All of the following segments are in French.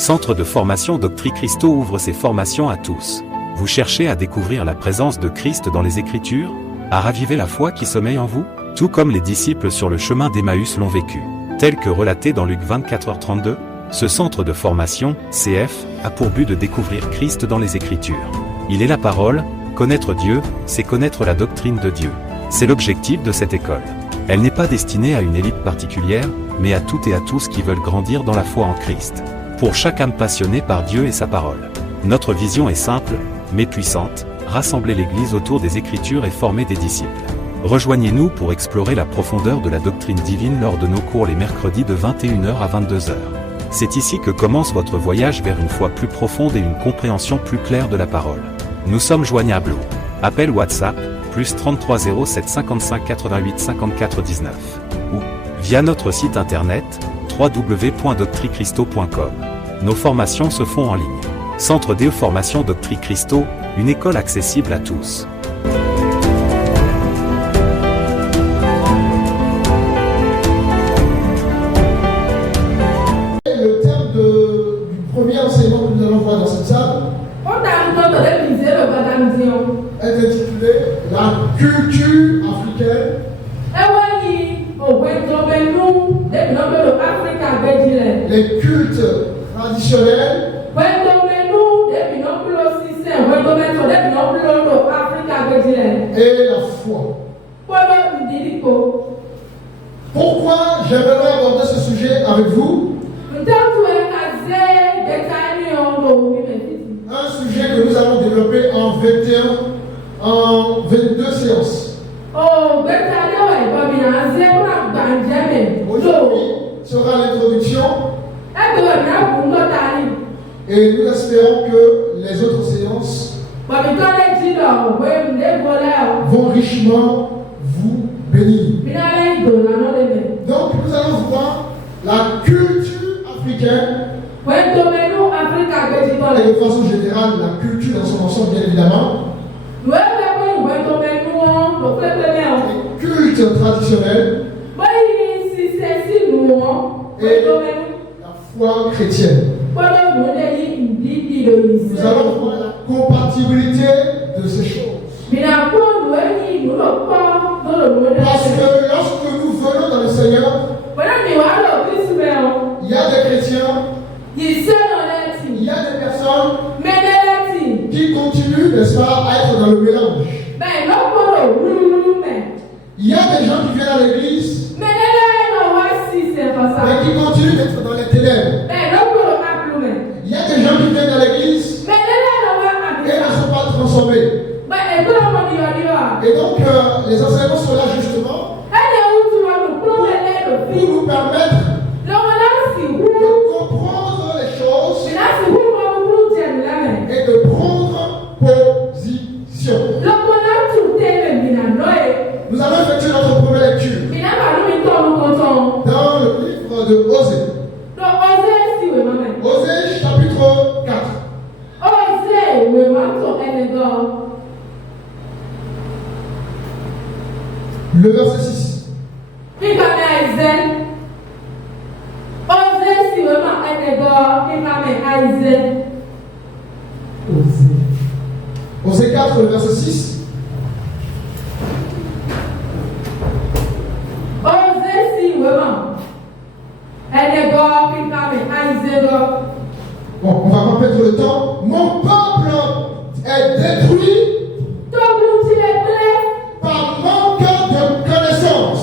Centre de formation Doctrine Christo ouvre ses formations à tous. Vous cherchez à découvrir la présence de Christ dans les Écritures? À raviver la foi qui sommeille en vous? Tout comme les disciples sur le chemin d'Emmaüs l'ont vécu. Tel que relaté dans Luc 24h32, ce centre de formation, CF, a pour but de découvrir Christ dans les Écritures. Il est la parole, connaître Dieu, c'est connaître la doctrine de Dieu. C'est l'objectif de cette école. Elle n'est pas destinée à une élite particulière, mais à toutes et à tous qui veulent grandir dans la foi en Christ. Pour chaque âme passionnée par Dieu et sa parole. Notre vision est simple, mais puissante, rassembler l'Église autour des Écritures et former des disciples. Rejoignez-nous pour explorer la profondeur de la doctrine divine lors de nos cours les mercredis de 21h à 22h. C'est ici que commence votre voyage vers une foi plus profonde et une compréhension plus claire de la parole. Nous sommes joignables au appel WhatsApp, plus 33 07 55 88 54 19, ou via notre site internet, www.doctricristo.com. Nos formations se font en ligne. Centre de formation Doctrine Christo, une école accessible à tous. Le thème du premier enseignement que nous allons voir dans cette salle est intitulé La culture africaine. Les cultes traditionnels et la foi. Pourquoi j'aimerais aborder ce sujet avec vous? Un sujet que nous allons développer en 22 séances. Aujourd'hui sera l'introduction et nous espérons que les autres séances vont richement vous bénir. Donc nous allons voir la culture africaine et de façon générale la culture dans son ensemble bien évidemment. Les cultes traditionnels et la foi chrétienne. Nous allons voir la compatibilité de ces choses. Parce que lorsque nous venons dans le Seigneur, il y a des chrétiens, il y a des personnes qui continuent, n'est-ce pas, à être dans le mélange. Il y a des gens qui viennent à l'église, mais qui continuent d'être dans les ténèbres. Il y a des gens qui viennent à l'église et ne sont pas transformés. Et donc, les enseignements sont là justement pour nous permettre de comprendre les choses et de prendre position. Nous allons effectuer notre première lecture dans le livre de Osée. Osée chapitre 4. Le verset 6. Osée 4, le verset 6. Bon, on va pas perdre le temps. Mon peuple est détruit par manque de connaissance.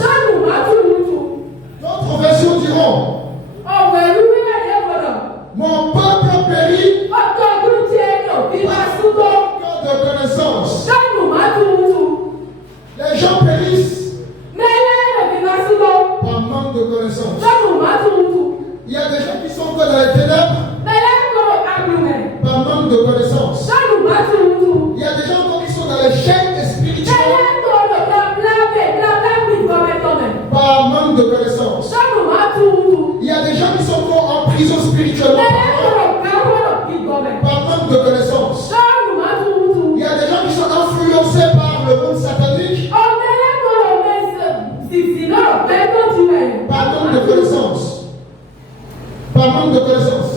D'autres versions diront mon peuple périt par manque de connaissance. Les gens périssent par manque de connaissance. Il y a des gens qui sont encore dans les ténèbres par manque de connaissance. Il y a des gens encore qui sont dans les chaînes spirituelles par manque de connaissance. Il y a des gens qui sont encore en prison spirituellement par manque de connaissance. Il y a des gens qui sont influencés par le monde satanique par manque de connaissance. Par manque de connaissance.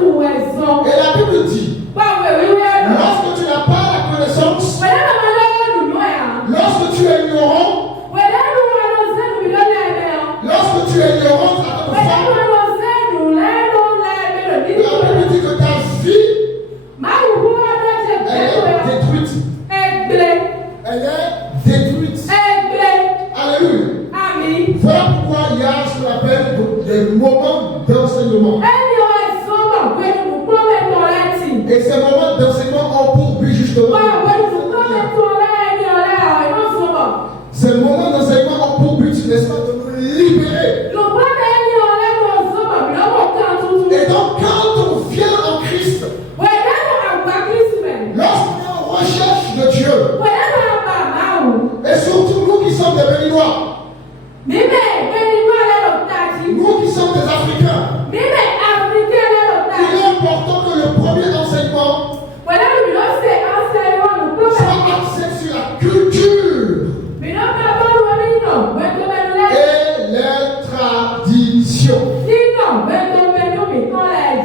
Et la Bible dit, lorsque tu n'as pas la connaissance, lorsque tu es ignorant, lorsque tu es ignorant à ton femme, la Bible dit que ta vie, elle est détruite. Elle est détruite. Alléluia. Voilà pourquoi il y a ce qu'on appelle des moments d'enseignement. Et ces moments d'enseignement ont pour but justement. Ces moments d'enseignement ont pour but, n'est-ce pas, de nous libérer. Et donc, quand on vient en Christ, lorsqu'on est en recherche de Dieu, et surtout nous qui sommes des Béninois, nous qui sommes des Africains, il est important que le premier enseignement soit axé sur la culture et les traditions.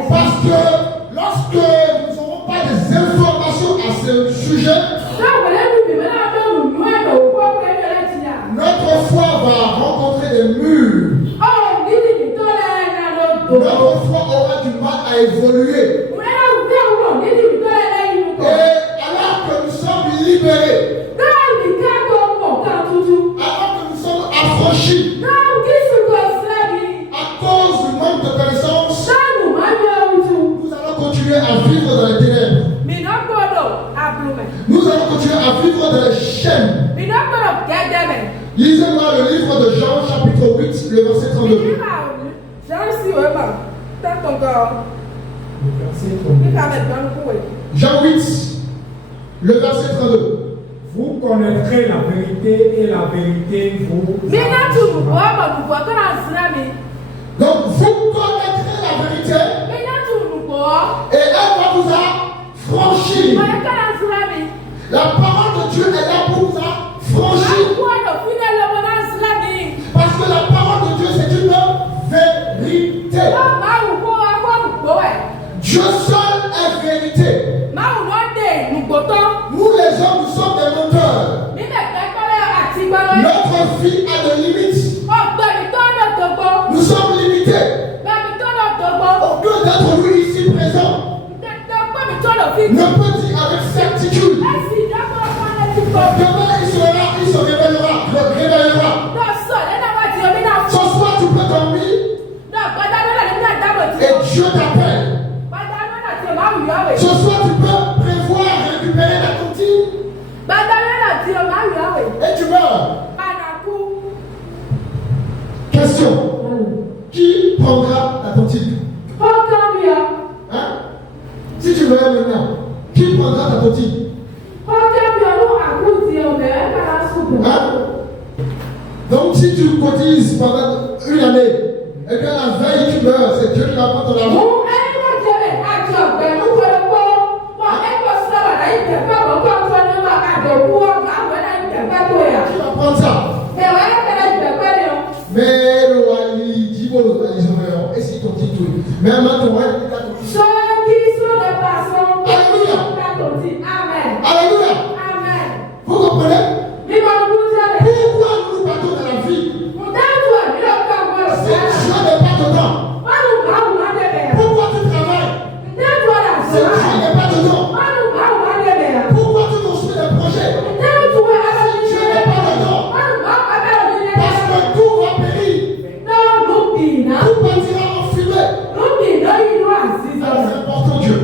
Parce que lorsque nous n'aurons pas des informations à ce sujet, notre foi va rencontrer des murs. Notre foi aura du mal à évoluer. Et alors que nous sommes libérés, alors que nous sommes affranchis à cause du manque de connaissance, nous allons continuer à vivre dans les ténèbres. Nous allons continuer à vivre dans les chaînes. Lisez-moi le livre de Jean, chapitre 8, le verset 32. Jean 8, le verset 32. Vous connaîtrez la vérité et la vérité vous. Donc vous connaîtrez la vérité et elle va vous affranchir. La parole de Dieu est là pour vous affranchir. Parce que la parole de Dieu c'est une vérité. Dieu seul est vérité. Nous les hommes, nous sommes des menteurs. Notre vie a des limites. Nous sommes limités. Aucun d'entre nous ici présent ne peut dire avec certitude. Demain il se révélera. Ce soir tu peux dormir et Dieu t'appelle. Ce soir tu peux prévoir récupérer la tontine et tu meurs. Question. Qui prendra la tontine? Hein? Si tu meurs maintenant, qui prendra ta tontine? Hein? Donc si tu cotises pendant une année et que la veille tu meurs, c'est Dieu qui va prendre ton argent. Qui va prendre ça? Mais le wali dit bon, et si ton dit tout. Mais maintenant, ceux qui sont des personnes. Alléluia. Amen. Alléluia. Amen. Vous comprenez? Pourquoi nous nous battons dans la vie? Si Dieu n'est pas dedans. Pourquoi tu travailles? Si Dieu n'est pas dedans. Pourquoi tu construis des projets? Si Dieu n'est pas dedans. Parce que tout va périr. Tout partira en fumée. Alors c'est important Dieu.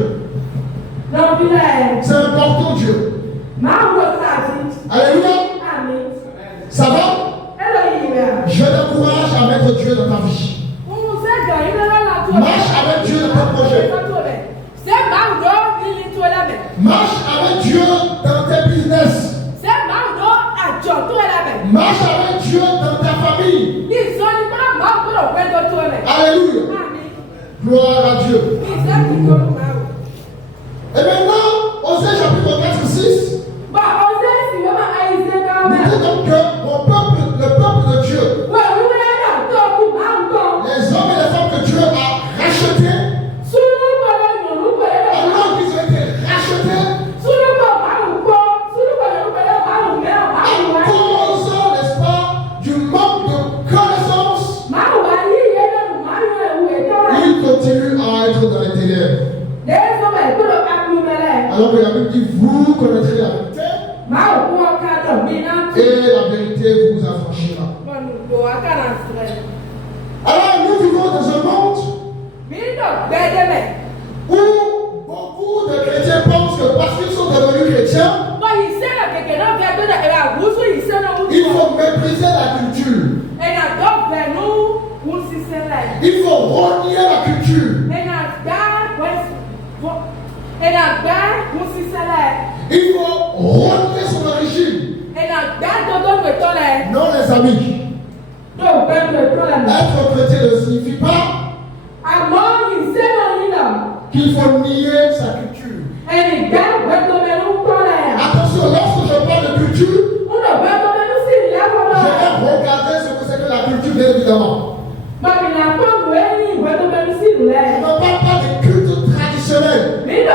C'est important Dieu. Alléluia. Ça va? Je t'encourage à mettre Dieu dans ta vie. Marche avec Dieu dans tes projets. Marche avec Dieu dans tes business. Marche avec Dieu dans ta famille. Alléluia. Gloire à Dieu. Et maintenant, Osée chapitre 4, 6. Nous dit donc que le peuple de Dieu, les hommes et les femmes que Dieu a rachetés, Alors que la Bible dit, vous connaîtrez la vérité. Et la vérité vous affranchira. Alors nous vivons dans un monde où beaucoup de chrétiens pensent que parce qu'ils sont devenus chrétiens, il faut mépriser la culture. Il faut renier la culture. Il faut renier son origine. Non les amis. Être chrétien ne signifie pas qu'il faut nier sa culture. Attention, lorsque je parle de culture, je vais regarder ce que c'est que la culture, bien évidemment. Je ne parle pas de culte traditionnel. Mais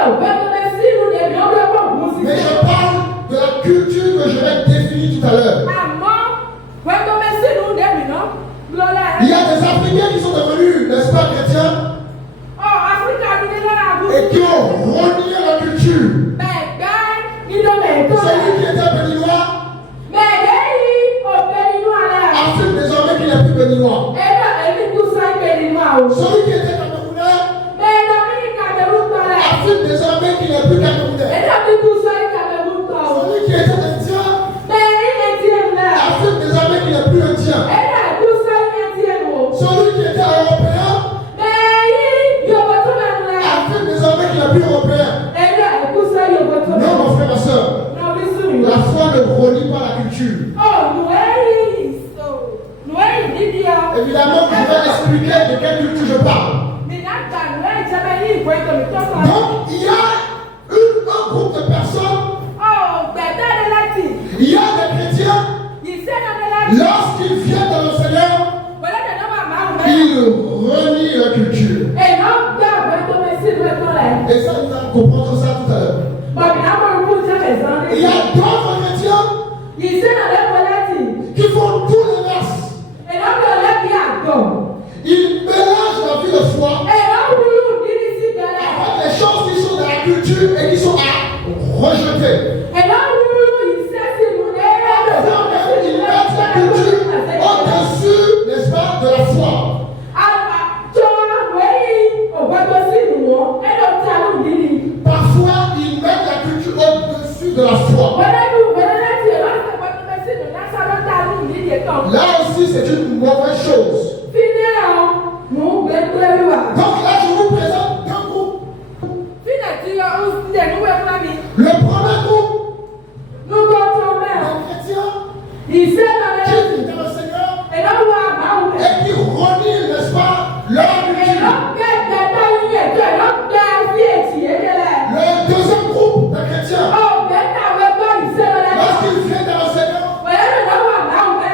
je parle de la culture que je vais définir tout à l'heure. Il y a des Africains qui sont devenus, n'est-ce pas, chrétiens, et qui ont renié la culture. Celui qui était béninois affirme désormais qu'il n'est plus béninois. Celui qui était camerounais affirme désormais qu'il n'est plus camerounais. Celui qui était indien affirme désormais qu'il n'est plus indien. Celui qui était européen affirme désormais qu'il n'est plus européen. Non, mon frère, ma soeur, la foi ne relie pas la culture. Évidemment, je vais expliquer de quelle culture je parle. Donc, il y a un groupe de personnes, il y a des chrétiens, lorsqu'ils viennent dans le Seigneur, ils renient la culture. Et ça, nous allons comprendre ça tout à l'heure. Il y a d'autres chrétiens qui font tout l'inverse. Ils mélangent la vie de foi avec les choses qui sont dans la culture et qui sont à rejeter. Ils mettent la culture au-dessus, n'est-ce pas, de la foi. Parfois, ils mettent la culture au-dessus de la foi. Là aussi, c'est une mauvaise chose. Donc là, je vous présente deux groupes. Le premier groupe, les chrétiens qui vivent dans le Seigneur et qui renient, n'est-ce pas, leur culture. Le deuxième groupe de chrétiens, lorsqu'ils viennent dans le Seigneur,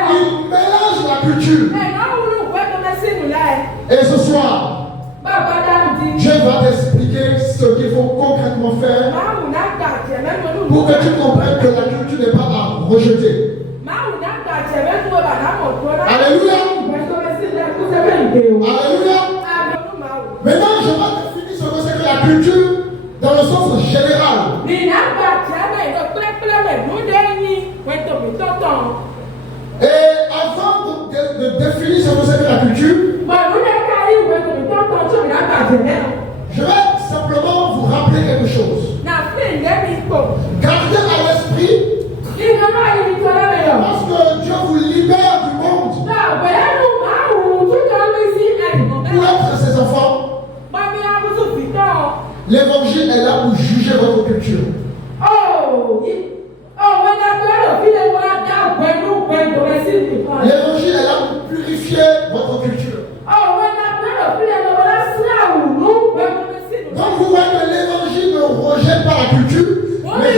ils mélangent la culture. Et ce soir, je vais t'expliquer ce qu'il faut concrètement faire pour que tu comprennes que la culture n'est pas à rejeter. Alléluia. Alléluia. Maintenant, je vais définir ce que c'est que la culture dans le sens général. Et avant de définir ce que c'est que la culture, je vais simplement vous rappeler quelque chose. Gardez à l'esprit, parce que Dieu vous libère du monde pour être ses enfants. L'évangile est là pour juger votre culture. L'évangile est là pour purifier votre culture. Donc vous voyez que l'évangile ne rejette pas la culture, mais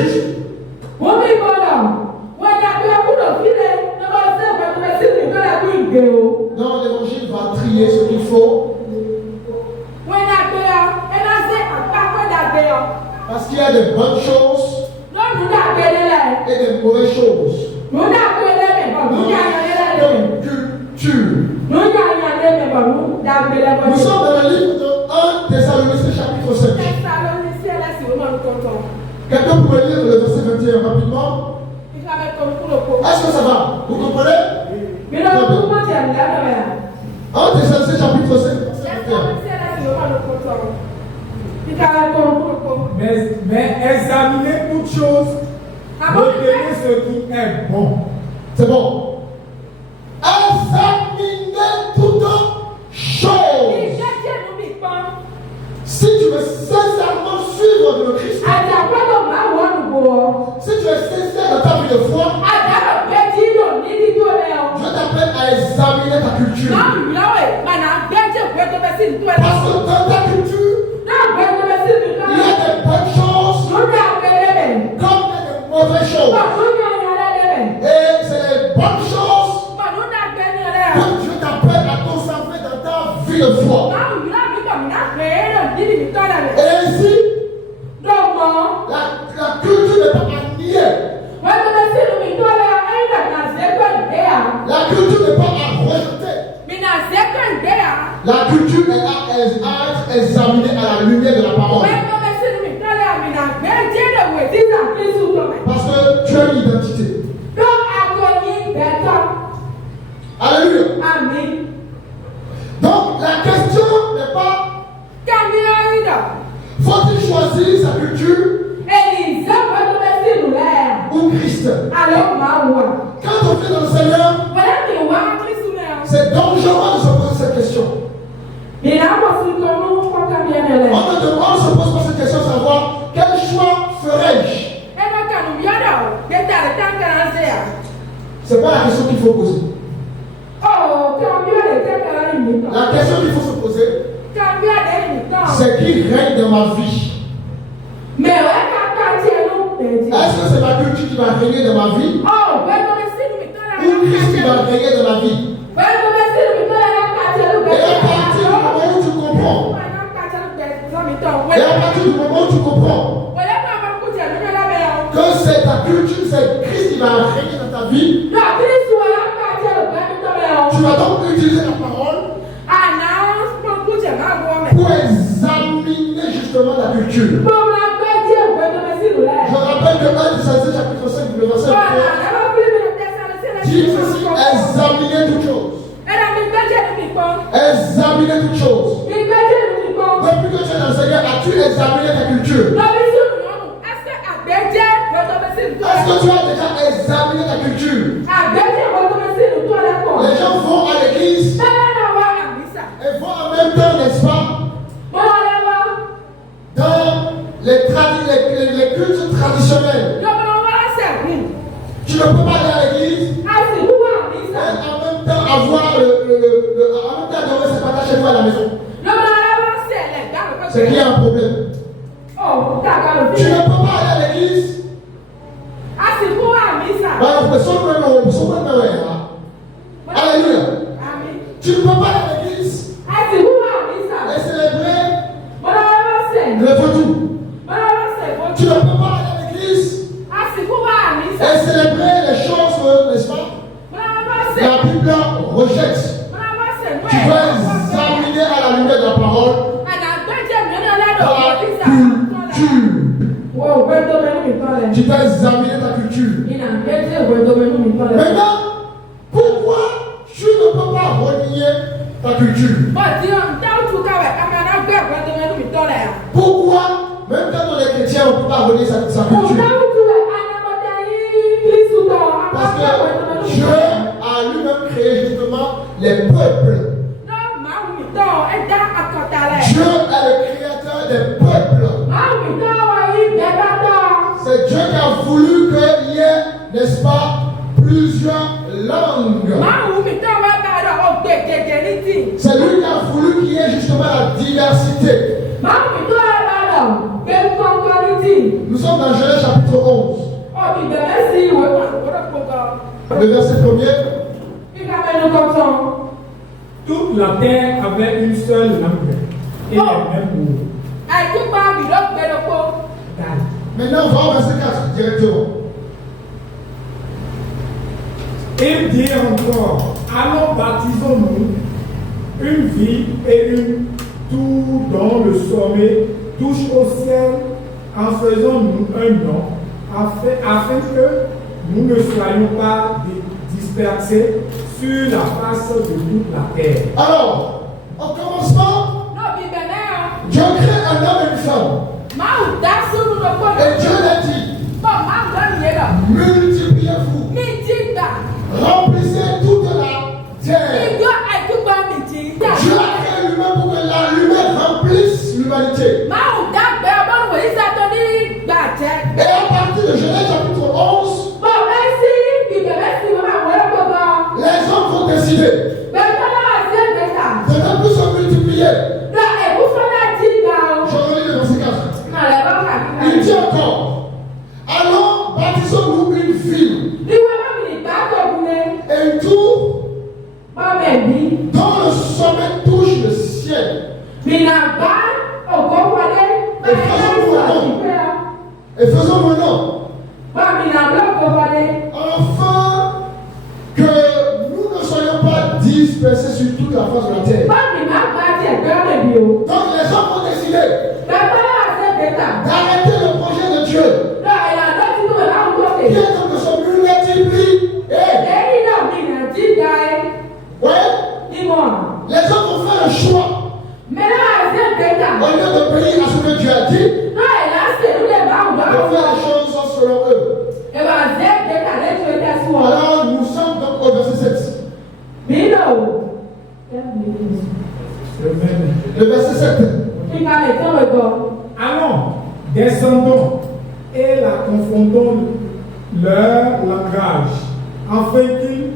non, l'évangile va trier ce qu'il faut. Parce qu'il y a des bonnes choses et des mauvaises choses. Culture. Nous sommes dans le livre de 1 Thessaloniciens chapitre 5. Quelqu'un peut lire le verset 21 rapidement? Est-ce que ça va? Vous comprenez? En Thessaloniciens chapitre 5, Mais examinez toutes choses, retenez ce qui est bon. C'est bon. Examinez toutes choses. Si tu veux sincèrement suivre le Christ, si tu es sincère dans ta vie de foi, je t'appelle à examiner ta culture. Parce que dans ta culture, il y a des bonnes choses comme des mauvaises choses. Et c'est les bonnes choses que Dieu t'appelle à consacrer dans ta vie de foi. Et ainsi, la culture n'est pas à nier. La culture n'est pas à rejeter. La culture est à être examinée à la lumière de la parole. Parce que tu as une identité. Alléluia. Donc la question n'est pas faut-il choisir sa culture ou Christ? Quand on vient dans le Seigneur, c'est dangereux de se poser cette question. On se pose pas cette question de savoir quel choix ferais-je. C'est pas la question qu'il faut poser. La question qu'il faut se poser, c'est qui règne dans ma vie. Est-ce que c'est ma culture qui va régner dans ma vie ou Christ qui va régner dans ma vie? Et à partir du moment où tu comprends, que c'est ta culture, c'est Christ qui va régner dans ta vie, tu vas donc utiliser la parole pour examiner justement ta culture. Je rappelle que 1 Thessaloniciens chapitre 5, le verset 3 dit ceci: examinez toutes choses. Examinez toutes choses. Depuis que tu es dans le Seigneur, as-tu examiné ta culture? Est-ce que tu as déjà examiné ta culture? Les gens vont à l'église et vont en même temps, n'est-ce pas, dans les cultes traditionnels. Tu ne peux pas aller à l'église et en même temps avoir en même temps adorer ses patates chez toi à la maison. C'est qu'il y a un problème. Tu ne peux pas aller à l'église. Alléluia. Tu ne peux pas aller à l'église et célébrer le vaudou. Tu ne peux pas aller à l'église et célébrer les choses, n'est-ce pas, la Bible rejette. Tu dois examiner à la lumière de la parole ta culture. Tu dois examiner ta culture. Maintenant, pourquoi tu ne peux pas renier ta culture? Pourquoi, même quand on est chrétien, on ne peut pas renier sa culture? Parce que Dieu a lui-même créé justement les peuples. Dieu est le créateur des peuples. C'est Dieu qui a voulu qu'il y ait, n'est-ce pas, plusieurs langues. C'est lui qui a voulu qu'il y ait justement la diversité. Nous sommes dans Genèse chapitre 11. Le verset 1er. Toute la terre avait une seule langue et les mêmes mots. Maintenant, on va au verset 4 directement. Et dit encore, allons baptisons-nous une ville et une tour dont le sommet touche au ciel, en faisant-nous un nom, afin que nous ne soyons pas dispersés sur la face de toute la terre. Alors, en commencement, Dieu crée un homme et une femme. Et Dieu l'a dit, multipliez-vous, remplissez toute la terre. Dieu a créé l'humain pour que l'humain remplisse l'humanité. Et à partir de Genèse chapitre 11, les hommes vont décider de ne plus se multiplier. Je relis le verset 4. Il dit encore, allons, bâtissons-nous une ville et une tour dont le sommet touche le ciel. Et faisons mon nom. Enfin, que nous ne soyons pas dispersés sur toute la face de la terre. Donc les hommes ont décidé d'arrêter le projet de Dieu. Qui est donc de se multiplier. Ouais. Les hommes ont fait le choix. Au lieu de payer à ce que Dieu a dit, de faire les choses selon eux. Alors nous sommes donc au verset 7. Le verset 7. Allons, descendons et la confondons leur langage, afin qu'ils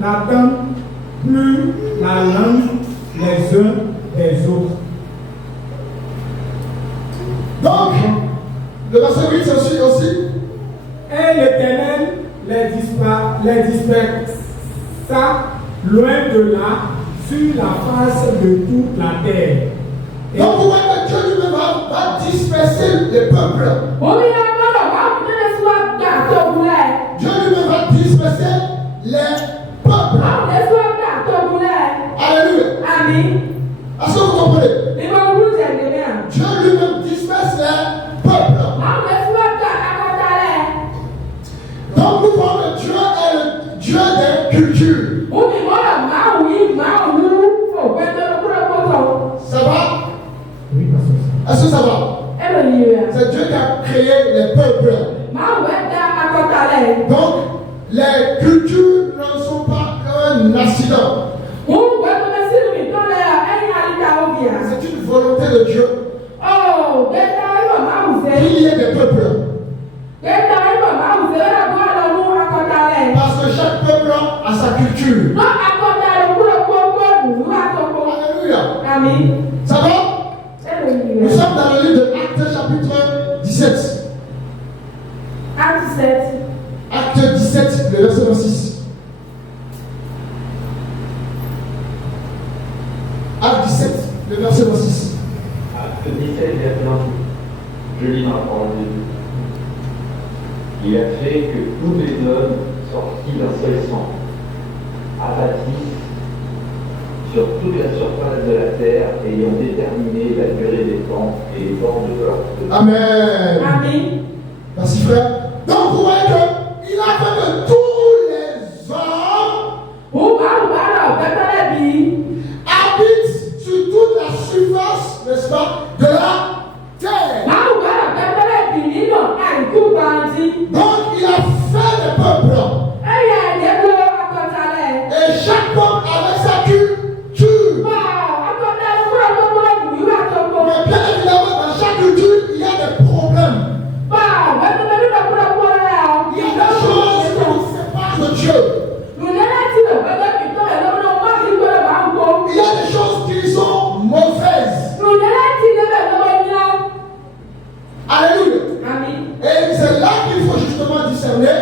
n'attendent plus la langue les uns des autres. Donc, le verset 8 c'est aussi. Et l'Éternel les dispersa loin de là, sur la face de toute la terre. Donc, vous voyez que Dieu lui-même va disperser les peuples. Dieu lui-même va disperser les peuples. Alléluia. Est-ce que vous comprenez? Dieu lui-même disperse les peuples. Donc nous voyons que Dieu est le Dieu des cultures. Ça va? Oui, Est-ce que ça va? C'est Dieu qui a créé les peuples. Donc, les cultures ne sont pas un accident. C'est une volonté de Dieu qu'il y ait des peuples. Parce que chaque peuple a sa culture. Alléluia. Ça va? Nous sommes dans le livre de Actes chapitre 17. Acte 17, le verset 26. Acte 17, le verset 26. Acte 17, verset 26. Je lis dans la parole de Dieu. Il a fait que tous les hommes sortis d'un seul sang abattissent sur toute la surface de la terre, ayant déterminé la durée des temps et les bornes de leur feu. Amen. Merci frère. Donc vous voyez qu'il a fait que tous les hommes habitent sur toute la surface, n'est-ce pas, de la terre. Donc il a fait des peuples. Et chaque peuple avec sa culture. Mais bien évidemment, dans chaque culture, il y a des problèmes. Il y a des choses qui nous séparent de Dieu. Il y a des choses qui sont mauvaises. Alléluia. Et c'est là qu'il faut justement discerner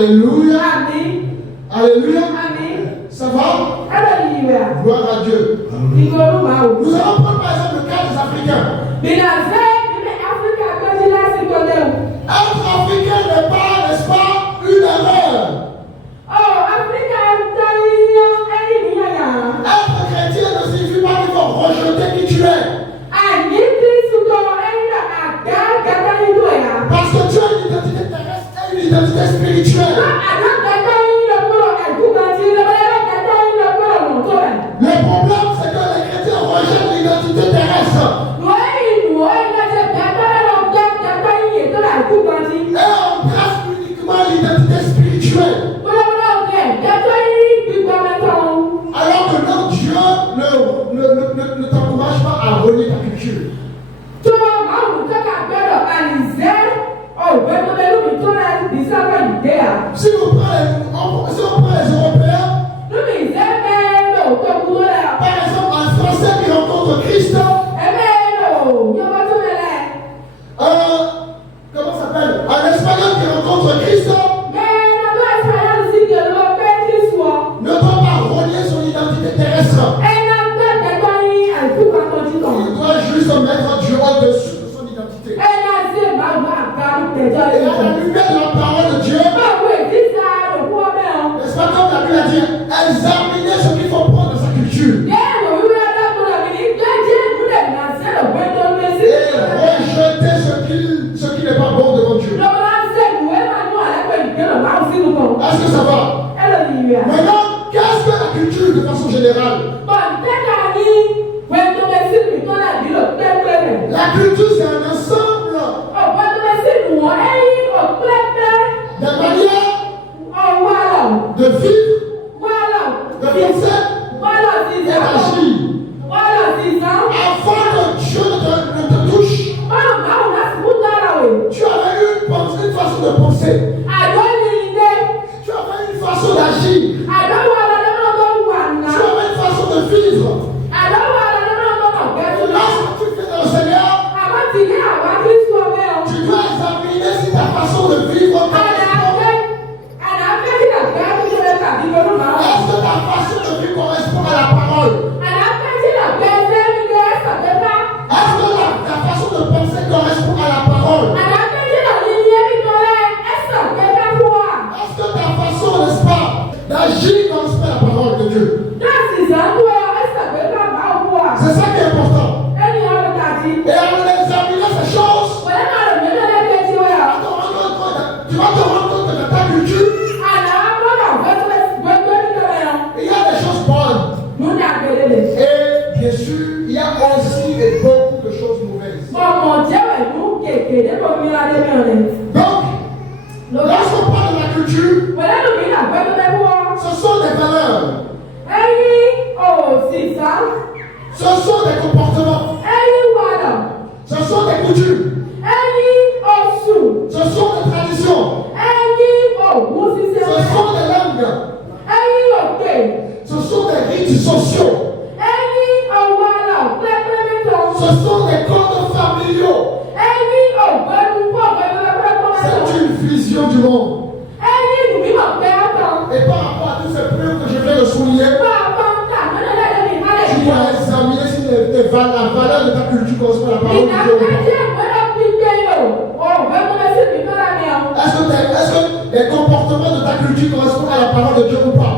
Alléluia. Amen. Alléluia. Amen. Ça va? Alléluia. Gloire à Dieu. Nous allons prendre par exemple le cas des Africains. Être africain n'est pas, n'est-ce pas, une erreur. Être chrétien ne signifie pas qu'il faut rejeter qui tu es. Parce que tu as une identité terrestre et une identité spirituelle. Le problème, c'est que les chrétiens rejettent l'identité terrestre. Et on trace uniquement l'identité spirituelle. Alors que non, Dieu ne t'encourage pas à renier ta culture. Si on prend les Européens, par exemple, un Français qui rencontre Christ, comment ça s'appelle? Un Espagnol qui rencontre Christ ne doit pas renier son identité terrestre. Il doit juste mettre Dieu au-dessus de son identité. Et à la lumière de la parole de Dieu, n'est-ce pas comme la Bible a dit, examiner ce qu'il faut prendre de sa culture. Et rejeter ce qui n'est pas bon devant Dieu. Est-ce que ça va? Maintenant, qu'est-ce que la culture de façon générale? La culture, c'est un ensemble de manières de vivre, de penser et d'agir. Avant que Dieu ne te touche, tu avais une façon de penser. Tu avais une façon d'agir. Tu avais une façon de vivre. Lorsque tu fais dans le Seigneur, tu dois examiner si ta façon de vivre est-ce que ta façon de vivre correspond à la parole? Est-ce que ta façon de penser correspond à la parole? Est-ce que ta façon, n'est-ce pas, d'agir correspond à la parole de Dieu? C'est ça qui est important. Et en examinant ces choses, tu vas te rendre compte de ta culture. Il y a des choses bonnes. Et bien sûr, il y a aussi beaucoup de choses mauvaises. Donc, lorsqu'on parle de la culture, ce sont des valeurs. Ce sont des comportements. Ce sont des coutumes. Ce sont des traditions. Ce sont des langues. Ce sont des rites sociaux. Ce sont des codes familiaux. C'est une vision du monde. Et par rapport à tous ces preuves que je viens de souligner, tu dois examiner si la valeur de ta culture correspond à la parole de Dieu. Est-ce que les comportements de ta culture correspondent à la parole de Dieu ou pas?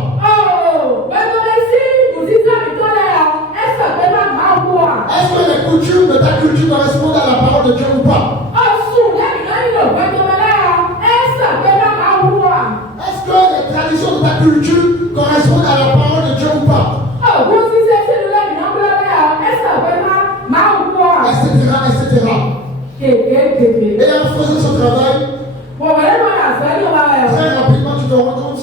Est-ce que les coutumes de ta culture correspondent à la parole de Dieu ou pas? Est-ce que les traditions de ta culture correspondent à la parole de Dieu ou pas? Etc. Et en faisant ce travail, très rapidement tu te rends compte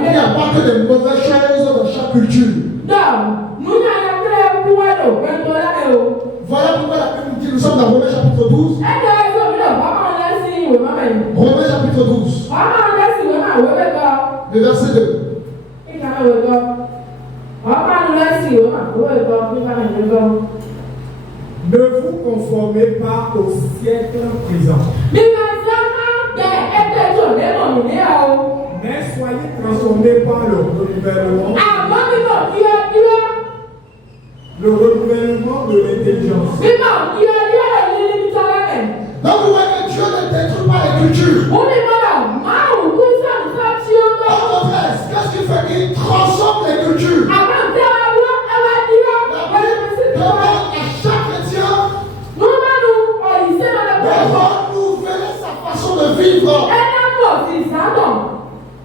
il n'y a pas que des mauvaises choses dans chaque culture. Voilà pourquoi la Bible dit, nous sommes dans Romains chapitre 12. Romains chapitre 12. Le verset 2. Ne vous conformez pas au siècle présent. n'est pas le renouvellement. Le renouvellement de l'intelligence. Donc vous voyez que Dieu ne détruit pas les cultures. Au contraire, qu'est-ce qu'il fait? Il transforme les cultures. La Bible demande à chaque chrétien de renouveler sa façon de vivre.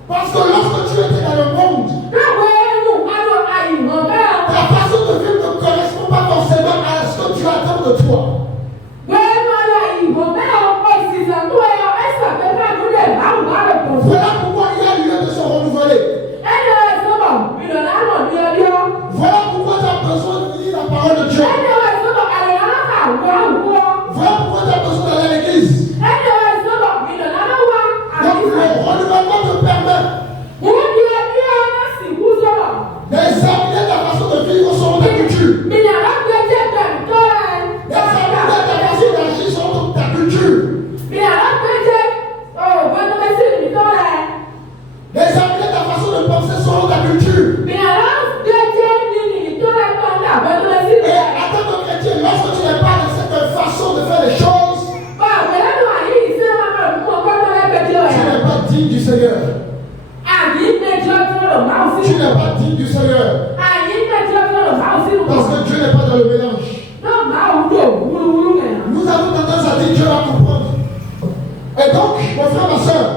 Parce que lorsque tu étais dans le monde, ta façon de vivre ne correspond pas forcément à ce que tu attends de toi. Voilà pourquoi il y a lieu de se renouveler. Voilà pourquoi tu as besoin de lire la parole de Dieu. Voilà pourquoi tu as besoin d'aller à l'église. Donc le renouvellement te permet d'examiner ta façon de vivre selon ta culture. D'examiner ta façon d'agir selon ta culture. D'examiner ta façon de penser selon ta culture. Et en tant que chrétien, lorsque tu n'es pas dans cette façon de faire les choses, tu n'es pas digne du Seigneur. Tu n'es pas digne du Seigneur. Parce que Dieu n'est pas dans le mélange. Nous avons tendance à dire Dieu va comprendre. Et donc, mon frère, ma soeur,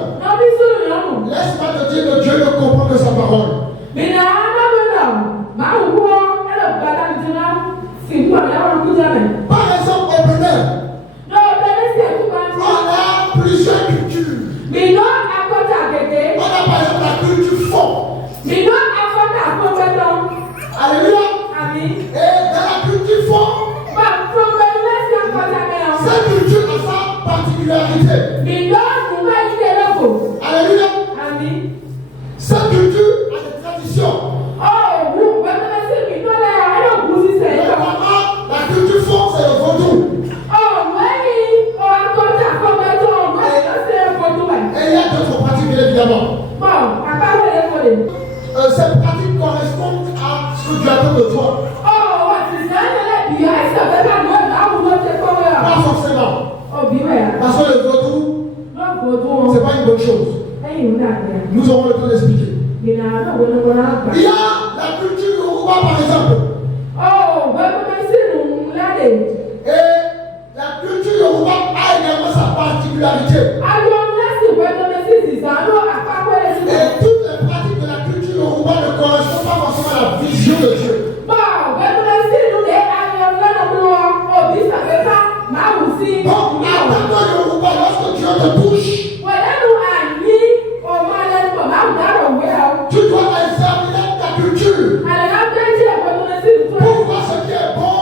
laisse-moi te dire que Dieu ne comprend que sa parole. Par exemple, au Bénin, on a plusieurs cultures. On a par exemple la culture fond. Alléluia. Et dans la culture fond, cette culture a sa particularité. Alléluia. Cette culture a des traditions. La culture fond, c'est le vaudou. Et il y a d'autres pratiques, bien évidemment. Ces pratiques correspondent à ce que Dieu attend de toi. Pas forcément. Parce que le vaudou, c'est pas une bonne chose. Nous aurons le temps d'expliquer. Il y a la culture Yoruba, par exemple. Et la culture Yoruba a également sa particularité. Et toutes les pratiques de la culture Yoruba ne correspondent pas forcément à la vision de Dieu. Donc, en tant que Yoruba, lorsque Dieu te touche, tu dois examiner ta culture pour voir ce qui est bon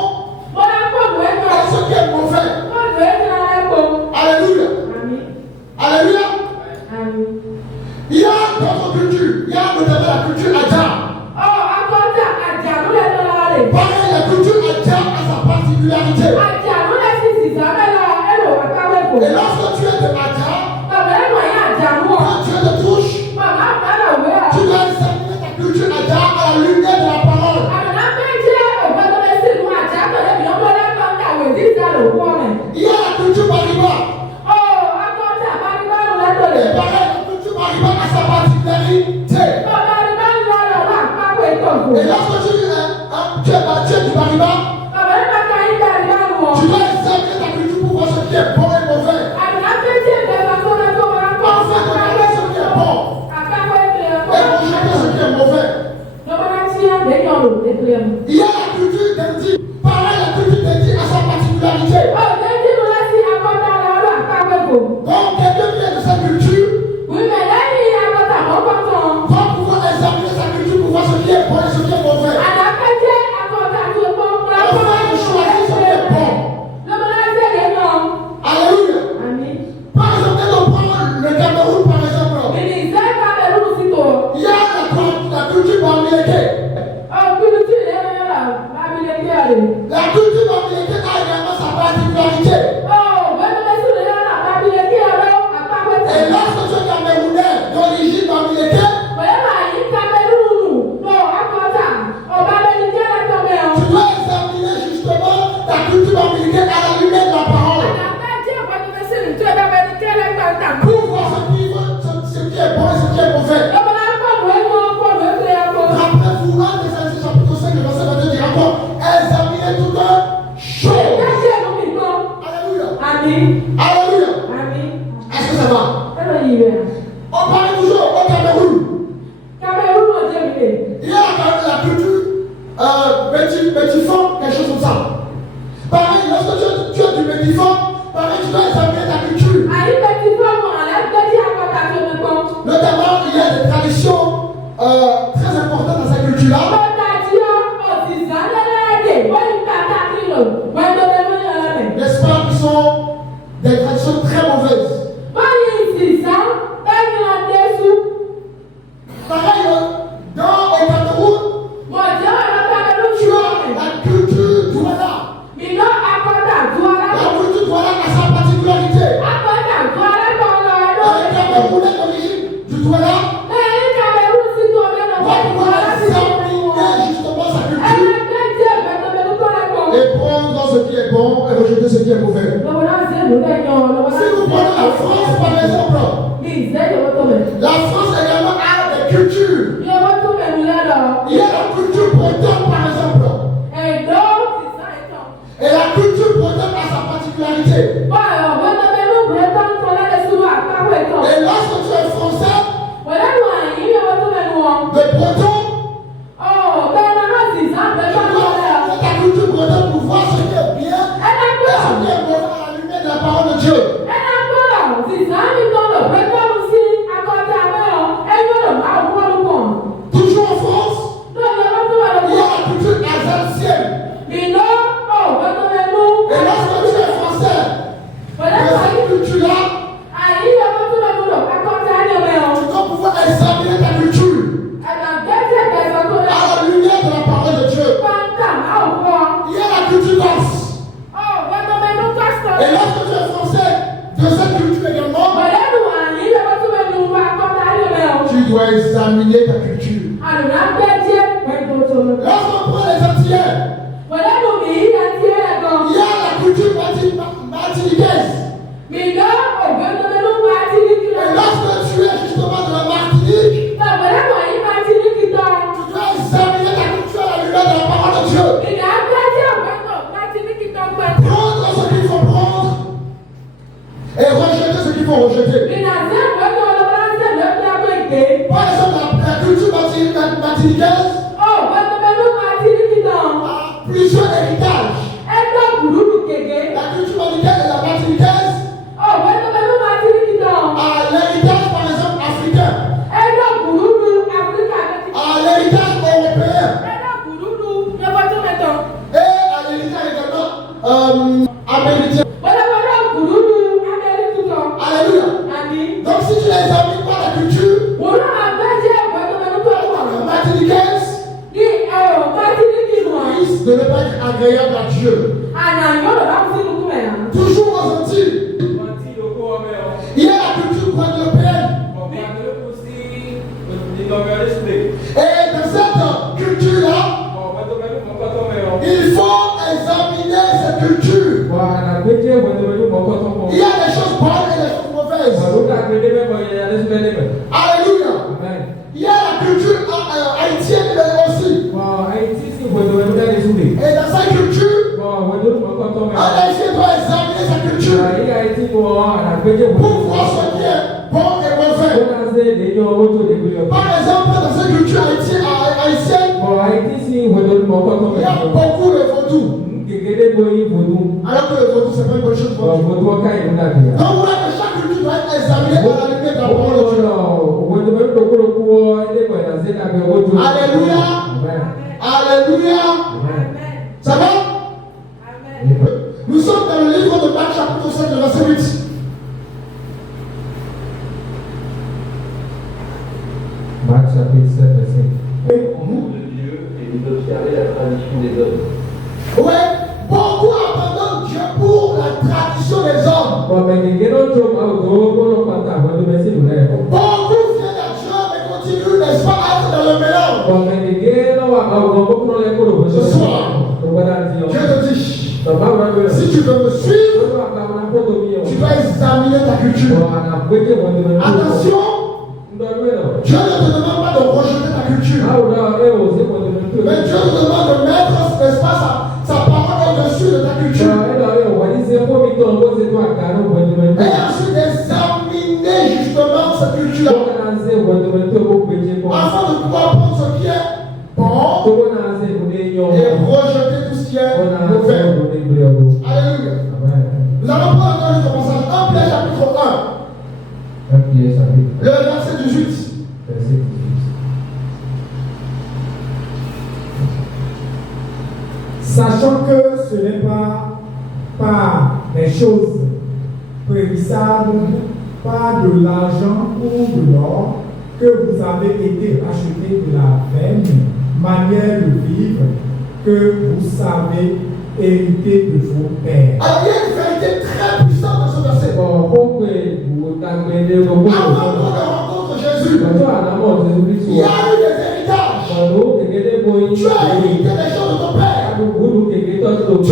et ce qui est mauvais. Alléluia. Alléluia. Il y a d'autres cultures. Il y a notamment la culture Adja. Pareil, la culture Adja a sa particularité. Et lorsque tu es de Adja, quand Dieu te touche, tu dois examiner ta culture Adja à la lumière de la parole. Il y a la culture Bariba. Et pareil, la culture Bariba a sa particularité. Et lorsque tu es du Bariba, tu dois examiner ta culture pour voir ce qui est bon et mauvais. Alléluia. Est-ce que ça va? On parle toujours au Cameroun. Il y a la culture métifant, quelque chose comme ça. Pareil, lorsque tu as du métifant, pareil, tu dois examiner ta culture. Notamment, il y a des traditions très importantes dans cette culture-là. N'est-ce pas, qui sont des traditions très mauvaises. Pareil, au Cameroun, tu as la culture Douala. La culture Douala a sa particularité. Les Camerounais d'origine du Douala doivent pouvoir examiner justement sa culture et prendre ce qui est bon et rejeter ce qui est mauvais. Si vous prenez la France par exemple, la France également a des cultures. Il y a la culture bretonne par exemple. Et la culture bretonne a sa particularité. Et lorsque tu es français, de breton, ta culture bretonne pour voir ce qui est bien et ce qui est mauvais à la lumière de la parole de Dieu. Toujours en France, il y a la culture alsacienne. Et lorsque tu es français, de cette culture-là, tu dois pouvoir examiner ta culture à la lumière de la parole de Dieu. Il y a la culture danse. Et lorsque tu es français de cette culture également, tu dois examiner ta culture. Lorsqu'on prend les Antillais, il y a la culture martiniquaise. Et lorsque tu es justement de la Martinique, tu dois examiner ta culture à la lumière de la parole de Dieu. Prendre ce qu'il faut prendre et rejeter ce qu'il faut rejeter. Par exemple, la culture martiniquaise a plusieurs héritages. La culture martiniquaise a l'héritage par exemple africain, a l'héritage européen et à l'héritage également américain. Alléluia. Donc si tu n'examines pas la culture martiniquaise, risque de ne pas être agréable à Dieu. Toujours aux Antilles, il y a la culture guadeloupéenne. Et dans cette culture-là, il faut examiner cette culture. Il y a des choses bonnes et des choses mauvaises. Alléluia. Il y a la culture haïtienne aussi. Et dans sa culture, un Haïtien doit examiner sa culture pour voir ce qui est bon et mauvais. Par exemple, dans cette culture haïtienne, il y a beaucoup de vaudou. Alors que le vaudou, c'est pas une bonne chose pour Dieu. Donc voilà que chaque culture doit être examinée à la lumière de la parole de Dieu. Alléluia. Alléluia. Ça va? Nous sommes dans le livre de Marc chapitre 7, verset 8. Marc chapitre 7, verset 8. De Dieu et d'observer la tradition des hommes. Ouais, beaucoup abandonnent Dieu pour la tradition des hommes. Beaucoup viennent à Dieu mais continuent, n'est-ce pas, à être dans le mélange. Ce soir, Dieu te dit, si tu veux me suivre, tu dois examiner ta culture. Attention, Dieu ne te demande pas de rejeter ta culture, mais Dieu te demande de mettre, n'est-ce pas, sa parole au-dessus de ta culture. Et ensuite examiner justement cette culture afin de pouvoir prendre ce qui est bon et rejeter tout ce qui est mauvais. Alléluia. Nous allons prendre dans notre passage 1 Pierre chapitre 1. Le verset 18. Sachant que ce n'est pas par des choses périssables, pas de l'argent ou de l'or, que vous avez été rachetés de la vaine manière de vivre que vous savez hériter de vos pères. Alors, il y a une vérité très puissante dans ce verset. Avant qu'on rencontre Jésus, il y a eu des héritages. Tu as hérité des choses de ton père. Tu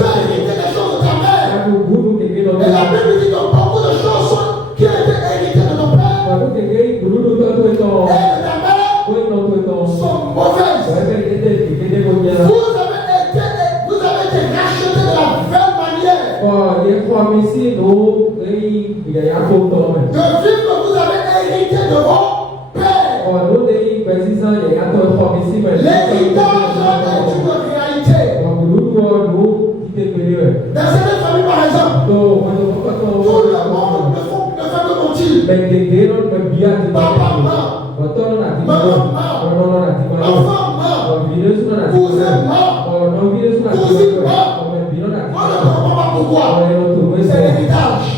as hérité des choses de ta mère. Et la Bible dit que beaucoup de choses qui ont été héritées de ton père et de ta mère sont mauvaises. Vous avez été rachetés de la belle manière. De vivre que vous avez hérité de vos pères. L'héritage est une réalité. Dans certaines familles, par exemple, tout le monde ne fait que mentir. Papa ment, maman ment, enfant ment, cousin ment, cousine ment. On ne comprend pas pourquoi. C'est l'héritage.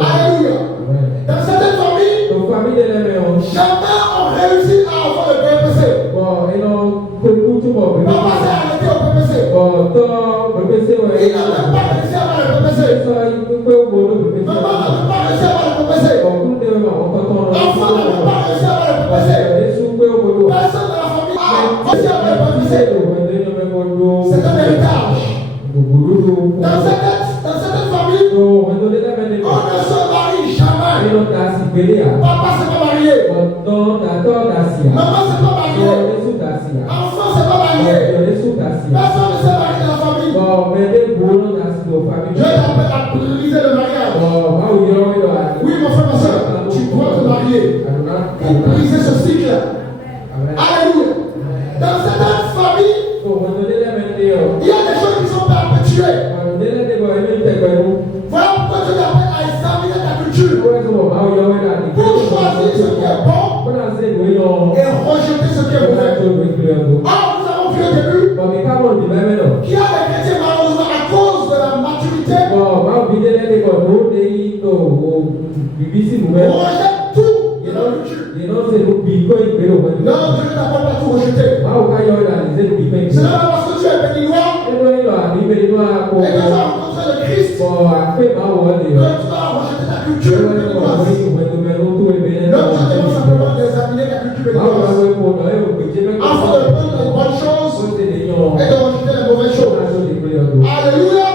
Alléluia. Dans certaines familles, jamais on réussit à avoir le BPC. Papa s'est arrêté au BPC. Il n'a même pas réussi à avoir le BPC. Maman n'a même pas réussi à avoir le BPC. Enfant n'a même pas réussi à avoir le BPC. Personne dans la famille n'a réussi à avoir le BPC. C'est un héritage. Dans certaines familles, on ne se marie jamais. Papa s'est pas marié. Maman s'est pas mariée. Enfant s'est pas marié. Personne ne s'est marié dans la famille. Dieu t'appelle à briser le mariage. Oui, mon frère, ma soeur, tu dois te marier pour briser ce cycle. Alléluia. Dans certaines familles, il y a des choses qui sont perpétuées. Voilà pourquoi je t'appelle à examiner ta culture pour choisir ce qui est bon et rejeter ce qui est mauvais. Or, nous avons vu au début qu'il y a des chrétiens malheureusement à cause de la maturité rejettent tout de leur culture. Non, Dieu n'a pas tout rejeté. C'est là parce que tu es béninois et que tu as rencontré le Christ que tu dois rejeter ta culture béninoise. Donc je demande simplement d'examiner ta culture béninoise afin de prendre les bonnes choses et de rejeter les mauvaises choses. Alléluia.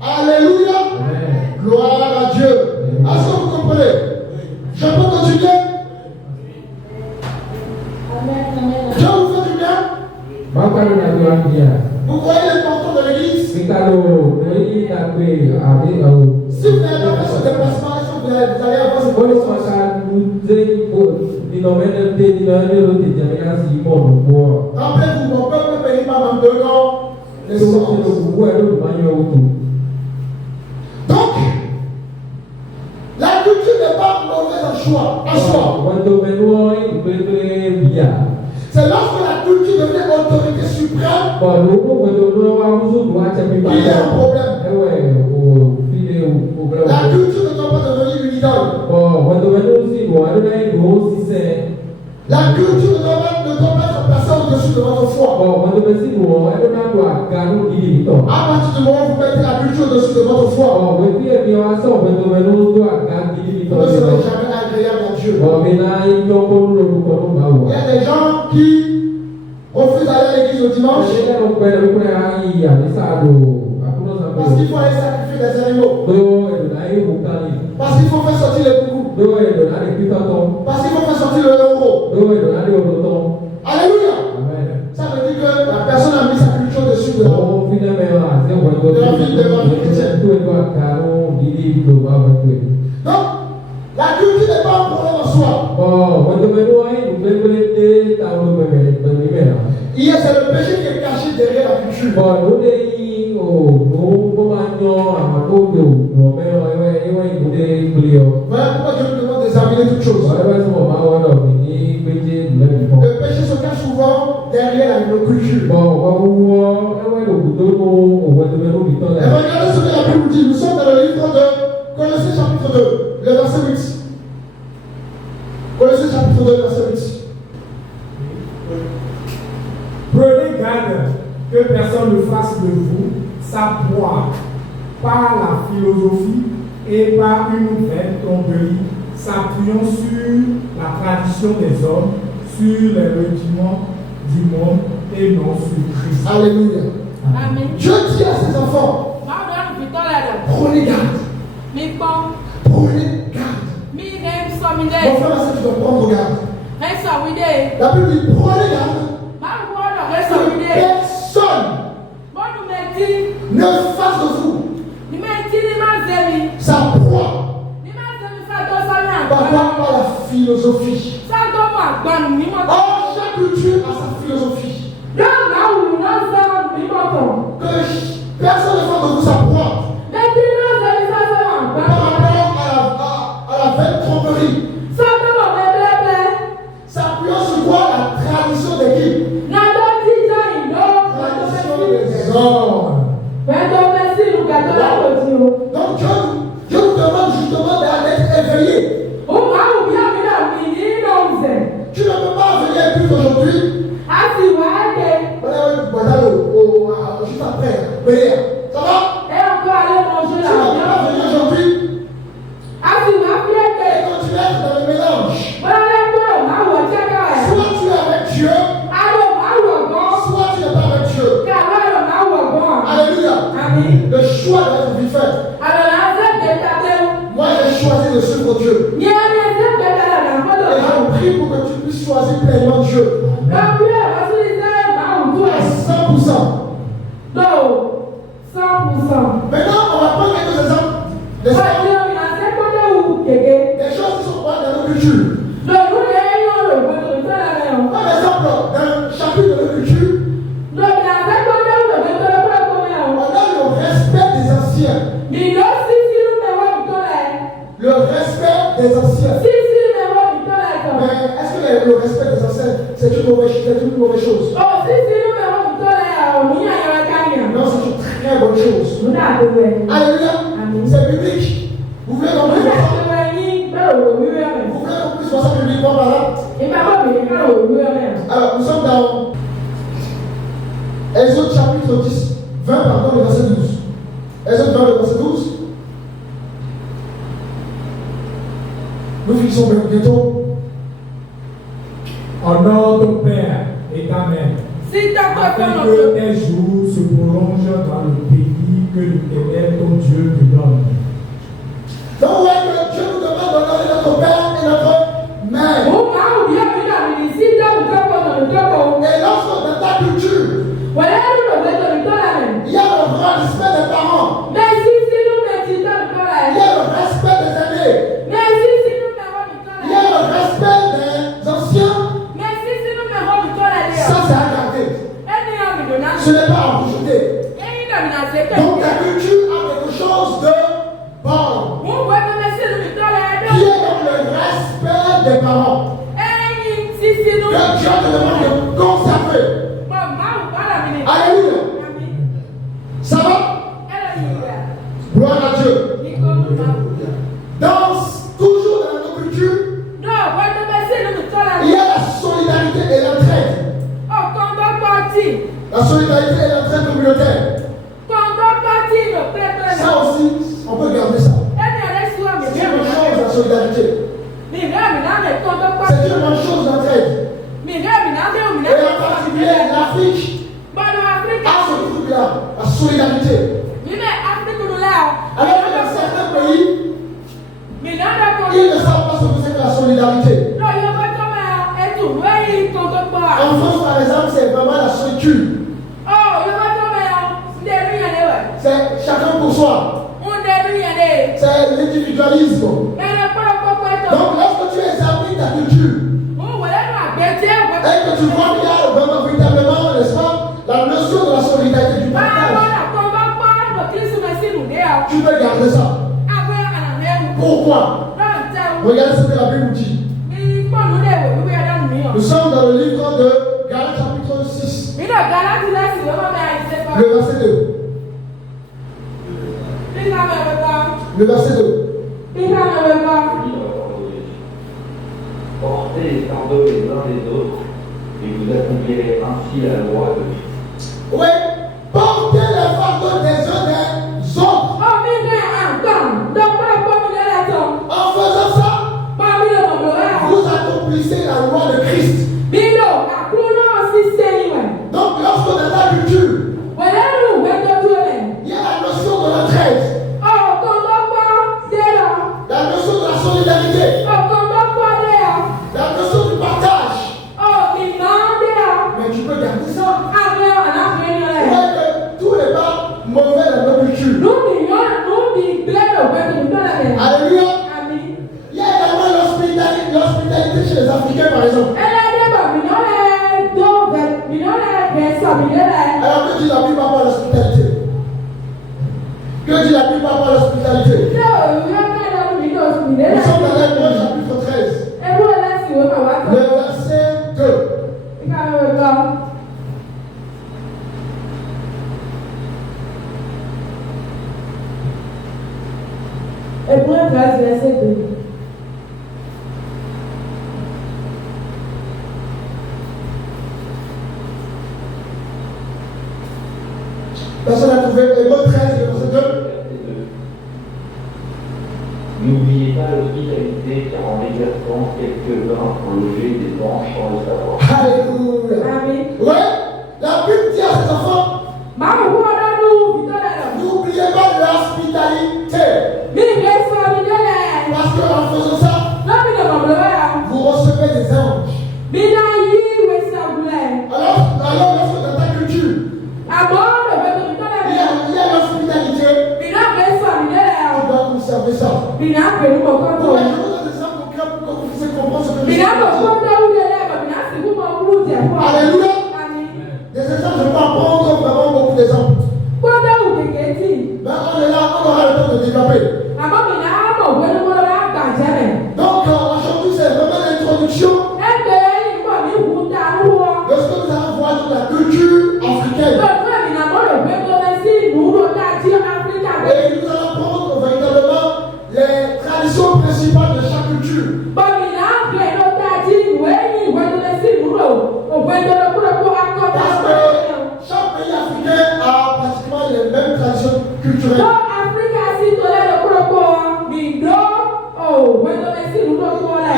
Alléluia. Gloire à Dieu. Est-ce que vous comprenez? Je peux continuer? Dieu vous fait du bien? Vous voyez l'importance de l'église? Si vous n'avez pas fait ce déplacement, est-ce que vous allez avoir ce déplacement? Rappelez-vous, mon peuple béni par ma donnant l'essence. Donc, la culture n'est pas mauvaise en soi. C'est lorsque la culture devient autorité suprême qu'il y a un problème. La culture ne doit pas devenir une idole. La culture ne doit pas être placée au-dessus de votre foi. À partir du moment où vous mettez la culture au-dessus de votre foi, vous ne serez jamais agréable à Dieu. Il y a des gens qui refusent d'aller à l'église le dimanche parce qu'il faut aller sacrifier des animaux, parce qu'il faut faire sortir les coucous, parce qu'il faut faire sortir le euro. Alléluia. Ça veut dire que la personne a mis sa culture dessus de la vie chrétienne. Donc, la culture n'est pas un problème en soi. C'est le péché qui est caché derrière la culture. Voilà pourquoi Dieu nous demande d'examiner toutes choses. Le péché se cache souvent derrière la culture. Et regardez ce que la Bible dit. Nous sommes dans le livre de Colossiens chapitre 2, le verset 8. Colossiens chapitre 2, verset 8. Prenez garde que personne ne fasse de vous sa proie par la philosophie et par une vaine tromperie, s'appuyant sur la tradition des hommes, sur les rudiments du monde et non sur Christ. Alléluia. Amen. Dieu dit à ses enfants, prenez garde. Prenez garde. Mon frère, tu dois prendre garde. La Bible dit, prenez garde. Personne ne fasse de vous sa proie par la philosophie. Or, chaque culture a sa philosophie. Que personne ne fasse de vous sa proie par rapport à la vaine tromperie. S'appuyant sur quoi? La tradition des qui? Donc Dieu nous demande justement d'être éveillé. Tu ne peux pas venir plus aujourd'hui. Juste après. Ça va? Tu ne peux pas venir aujourd'hui et continuer à être dans le mélange. Soit tu es avec Dieu, soit tu n'es pas avec Dieu. Alléluia. Le choix doit être vite fait. Moi j'ai choisi de suivre Dieu. Et je prie pour que tu puisses choisir pleinement Dieu. À 100%. Maintenant, on va prendre quelques exemples. Des choses qui sont pas dans nos cultures. Par exemple, dans le chapitre de la culture, on a le respect des anciens. Le respect des anciens. Mais est-ce que le respect des anciens, c'est une mauvaise chose? Non, c'est une très bonne chose. Alléluia. C'est biblique. Vous voulez qu'on puisse voir ça? Vous voulez qu'on puisse voir ça bibliquement par là? Alors, nous sommes dans Exode chapitre 20, le verset 12. Exode 20, le verset 12. Nous finissons bientôt. Honore ton Père et ta mère, afin que tes jours se prolongent dans le pays que l'Éternel ton Dieu te donne. Donc, vous voyez que Dieu nous demande d'honorer notre Père et notre mère. Et lorsque dans ta culture, il y a le respect des parents, il y a le respect des aînés, il y a le respect des anciens. Ça, c'est à garder. Ce n'est pas à rejeter. Donc, ta culture a quelque chose de bon, qui est dans le respect des parents. Que Dieu te demande de conserver. Alléluia. Ça va? Gloire à Dieu. Toujours dans nos cultures, il y a la solidarité et l'entraide. La solidarité et l'entraide communautaire. Ça aussi, on peut garder ça. C'est une bonne chose, la solidarité. C'est une bonne chose, l'entraide. Et en particulier, l'Afrique a ce truc-là, la solidarité. Alors que dans certains pays, ils ne savent pas ce que c'est que la solidarité. En France, par exemple, c'est vraiment la solitude. C'est chacun pour soi. c'est l'individualisme. Donc lorsque tu examines ta culture et que tu vois qu'il y a véritablement, n'est-ce pas, la notion de la solidarité du partage, tu peux garder ça. Pourquoi? Regardez ce que la Bible dit. Nous sommes dans le livre de Galates chapitre 6. Le verset 2. Le verset 2. Portez les fardeaux les uns des autres et vous accomplirez ainsi la loi de Christ. Oui, portez les fardeaux des uns des autres. En faisant ça, vous accomplissez la loi de Christ. Donc, lorsque dans ta culture, il y a la notion de l'entraide, la notion de la solidarité, la notion du partage. Mais tu peux garder ça. Ouais, que tout n'est pas mauvais dans notre culture. Alléluia. Il y a également l'hospitalité chez les Africains, par exemple. Alors, que dit la Bible par rapport à l'hospitalité? Que dit la Bible par rapport à l'hospitalité? Nous sommes dans l'Hébreux chapitre 13. Le verset 2. Hébreux 13, verset 2. Personne n'a trouvé Hébreux 13, verset 2. N'oubliez pas l'hospitalité, car en exerçant quelques-uns pour loger des anges sans le savoir. Alléluia. Amen. Ouais, la Bible dit à ses enfants, n'oubliez pas l'hospitalité. Parce qu'en faisant ça, vous recevez des anges. Alors lorsque dans ta culture, il y a l'hospitalité, tu dois conserver ça. Donc, je vous donne des exemples concrets pour que vous puissiez comprendre ce que je dis. Alléluia. Des exemples, je peux en prendre vraiment beaucoup d'exemples. Mais on est là, on aura le temps de développer. Donc, aujourd'hui, c'est vraiment l'introduction de ce que nous allons voir dans la culture africaine. Et nous allons prendre véritablement les traditions principales de chaque culture. Parce que chaque pays africain a pratiquement les mêmes traditions culturelles. Il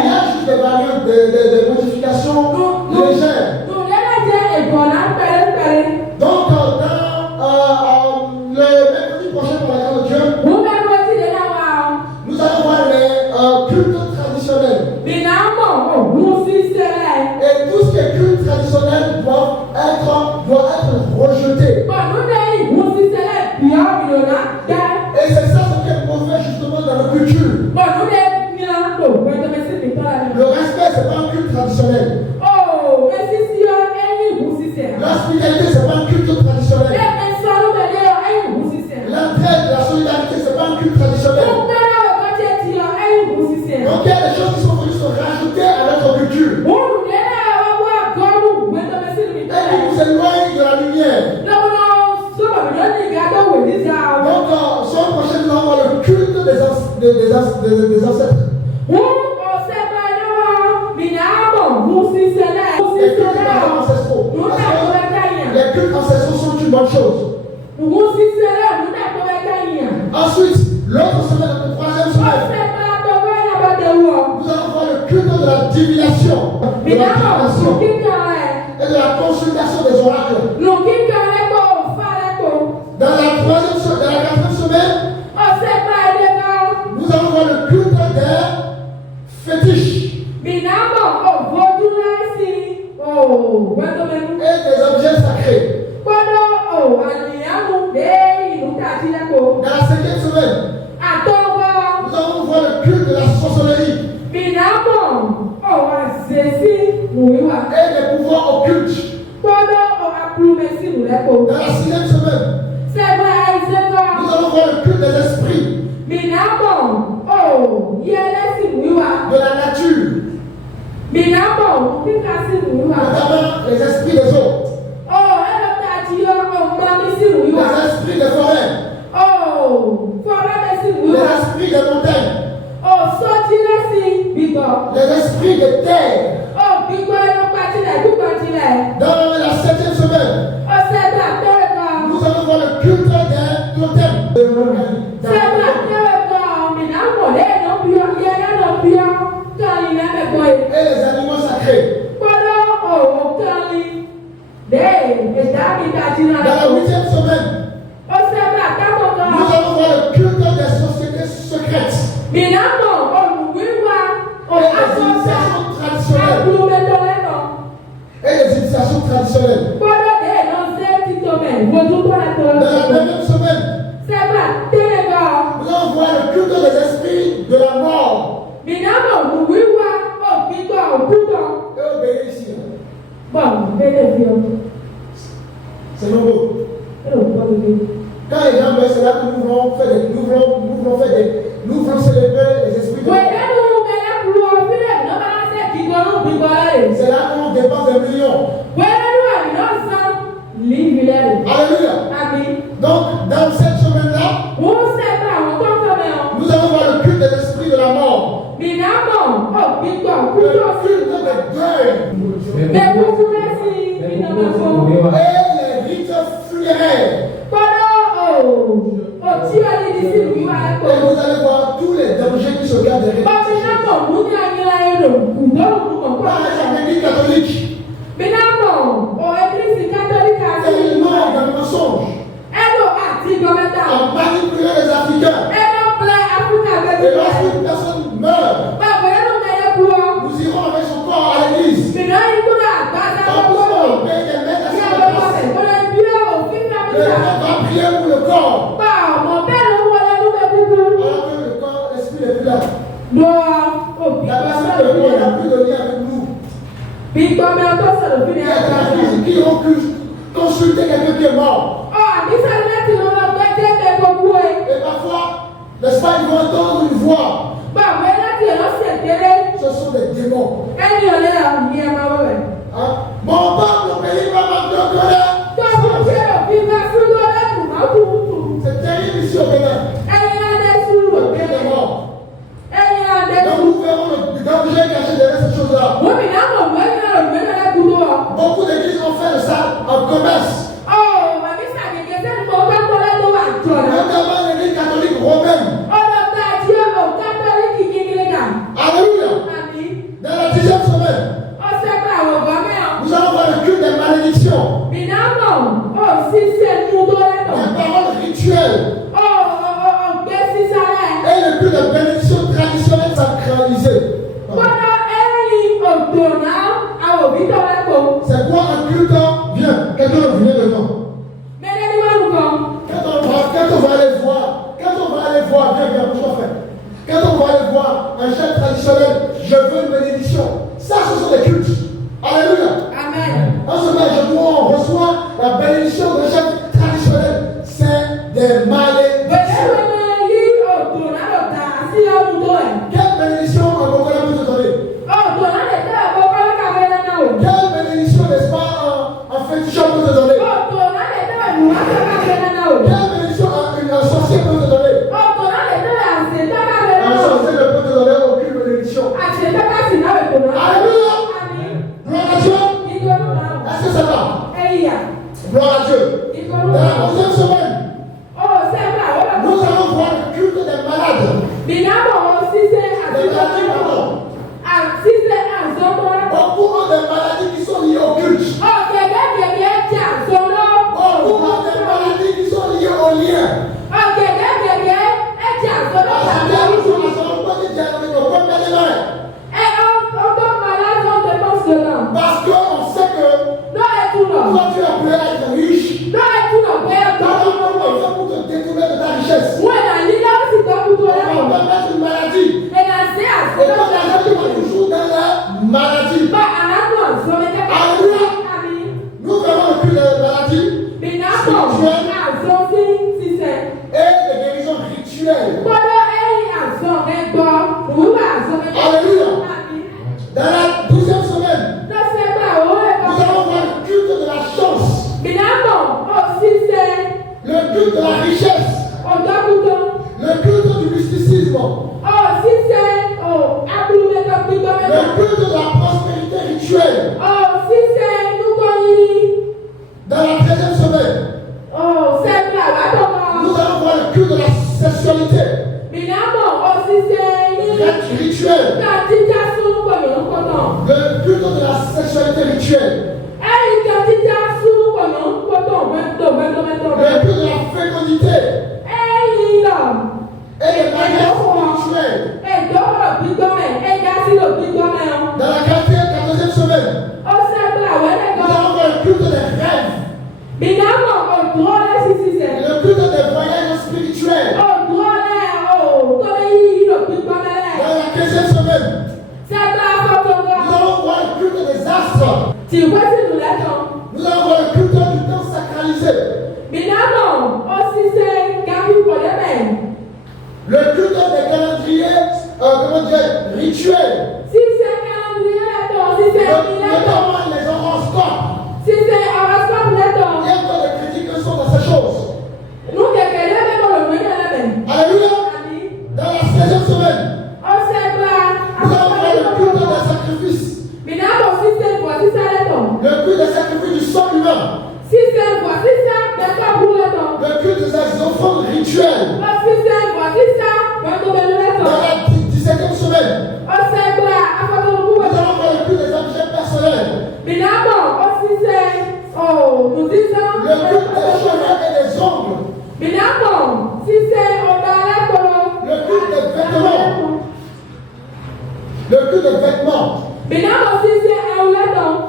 y a juste des variantes, des modifications légères. Donc, dans le mercredi prochain, pour la grâce de Dieu, nous allons voir les cultes traditionnels. Et tout ce qui est culte traditionnel doit être rejeté. Et c'est ça ce qui est mauvais justement dans la culture. Le respect, c'est pas un culte traditionnel. L'hospitalité, c'est pas un culte traditionnel. L'entraide, la solidarité, c'est pas un culte traditionnel. Donc il y a des choses qui sont venues se rajouter à notre culture. Et qui nous éloignent de la lumière. Donc, semaine prochaine, nous allons voir le culte des ancêtres. Les cultes ancestraux. Les cultes ancestraux sont une bonne chose. Ensuite, l'autre semaine, la troisième semaine, nous allons voir le culte de la divination, de la divination et de la consultation des oracles. Dans la troisième semaine, dans la quatrième semaine, nous allons voir le culte des fétiches et des objets sacrés. Dans la cinquième semaine, le culte de la sorcellerie. Et des pouvoirs occultes. Dans la 6e semaine, nous allons voir le culte des esprits. De la nature. Notamment les esprits des eaux. Les esprits des forêts. Les esprits des montagnes. Les esprits des terres. Dans la 7e semaine, nous allons voir le culte des totems. Et les animaux sacrés. Dans la 8e semaine, nous allons voir le culte des sociétés secrètes. Et les initiations traditionnelles. Dans la 9e semaine, nous allons voir le culte des esprits de la mort. Et obéir ici. C'est nouveau. Quand les gens meurent, c'est là que nous voulons célébrer les esprits de la mort. C'est là qu'on dépense des millions. Alléluia. Donc, dans cette semaine-là, nous allons voir le culte de l'esprit de la mort. Le culte des deuils. Et les rites funéraires. Et vous allez voir tous les dangers qui se gardent derrière. Par l'Église catholique. C'est une mort dans le mensonge. En manipulant les Africains. Et lorsqu'une personne meurt, nous irons avec son corps à l'église. Quand on paye des mètres à sa place, le prêtre va prier pour le corps. Alors que le corps, l'esprit n'est plus là. La personne de corps n'a plus de lien avec nous. Il y a des gens qui ont consulté quelqu'un qui est mort. Et parfois, n'est-ce pas, ils vont entendre une voix. Ce sont des démons. Mon peuple, pays va m'abandonner. C'est terrible ici au Bénin. Le pays est mort. Donc nous verrons le danger caché derrière ces choses-là. Beaucoup d'églises ont fait ça en commerce. Notamment l'église catholique romaine. Alléluia. Dans la 10e semaine, nous allons voir le culte des malédictions. Des paroles rituelles. Et le culte de bénédiction traditionnelle sacralisée. C'est quoi un culte? Viens, quelqu'un vient devant. Quand on va aller voir, viens, quand on va aller voir un chef traditionnel, je veux une bénédiction. Ça, ce sont des cultes. Alléluia. Amen. En ce moment, on reçoit la bénédiction d'un chef traditionnel. C'est des malédictions. Quelle bénédiction un Congolais peut te donner? Quelle bénédiction, n'est-ce pas, un féticheur peut te donner? Quelle bénédiction un sorcier peut te donner? Un sorcier ne peut te donner aucune bénédiction. Alléluia. Gloire à Dieu. Est-ce que ça va? Gloire à Dieu. donc la maladie va toujours dans la maladie. Alléluia. Nous verrons le culte de la maladie spirituelle et les guérisons rituelles. Alléluia. Dans la 12e semaine, nous allons voir le culte de la chance, le culte de la richesse, le culte du mysticisme, le culte de la prospérité rituelle. Dans la 13e semaine, nous allons voir le culte de la sexualité rituelle. Le culte de la sexualité rituelle. Le culte de la fécondité. Et les mariages spirituels. Dans la 14e semaine, nous allons voir le culte des rêves. Le culte des voyages spirituels. Dans la 15e semaine, nous allons voir le culte des astres. Nous allons voir le culte du temps sacralisé. Le culte des calendriers rituels. Notamment les horoscopes. Il y a encore des critiques qui sont dans ces choses. Alléluia. Dans la 16e semaine, nous allons voir le culte des sacrifices. Le culte des sacrifices du sang humain. Le culte des offrandes rituelles. Dans la 17e semaine, nous allons voir le culte des objets personnels. Le culte des cheveux et des ongles. Le culte des vêtements. Le culte des vêtements.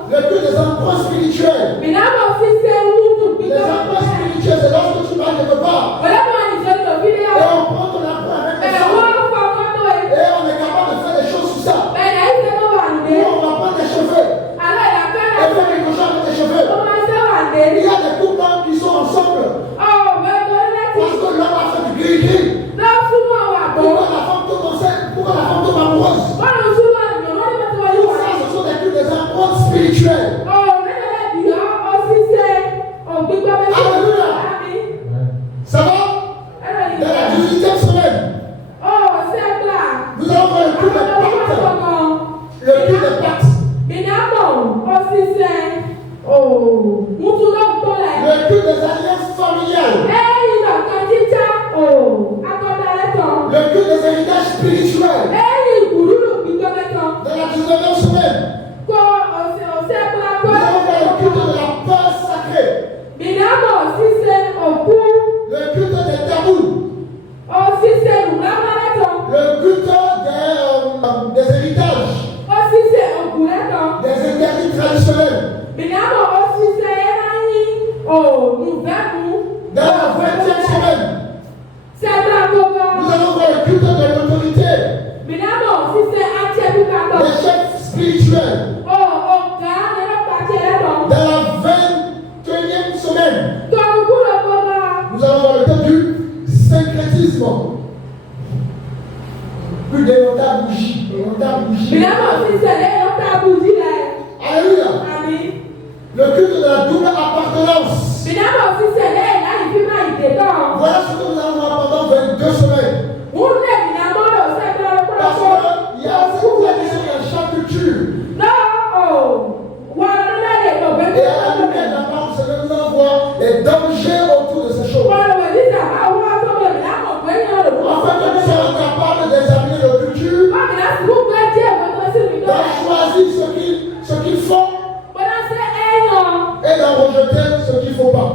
Le culte des emprunts spirituels. Les emprunts spirituels, c'est lorsque tu vas quelque part. Et on prend ton emprunt avec les autres. Et on est capable de faire des choses sur ça. Ou on va prendre tes cheveux. Et faire quelque chose avec tes cheveux. Il y a des couples qui sont ensemble. Parce que l'homme a fait du gris-gris. Pourquoi la femme tombe enceinte? Pourquoi la femme tombe amoureuse? Tout ça, ce sont des cultes des empreintes spirituelles. Alléluia. Ça va? Dans la 18e semaine, nous allons voir le culte des pactes. Le culte des pactes. Le culte des alliances familiales. Le culte des héritages spirituels. Dans la 19e semaine, nous allons voir le culte de la peur sacrée. Le culte des tabous. Le culte des héritages. Des interdits traditionnels. Dans la 20e semaine, nous allons voir le culte de l'autorité. Les chefs spirituels. Dans la 21e semaine, nous allons voir le culte du syncrétisme. Plus des bougies. Alléluia. Le culte de la double appartenance. Voilà ce que nous allons voir pendant 22 semaines. Parce qu'il y a cette tradition dans chaque culture. Et à la lumière de la parole, c'est que nous allons voir les dangers autour de ces choses. Afin que nous soyons capables d'examiner nos cultures, d'en choisir ce qu'ils font et d'en rejeter ce qu'il ne faut pas.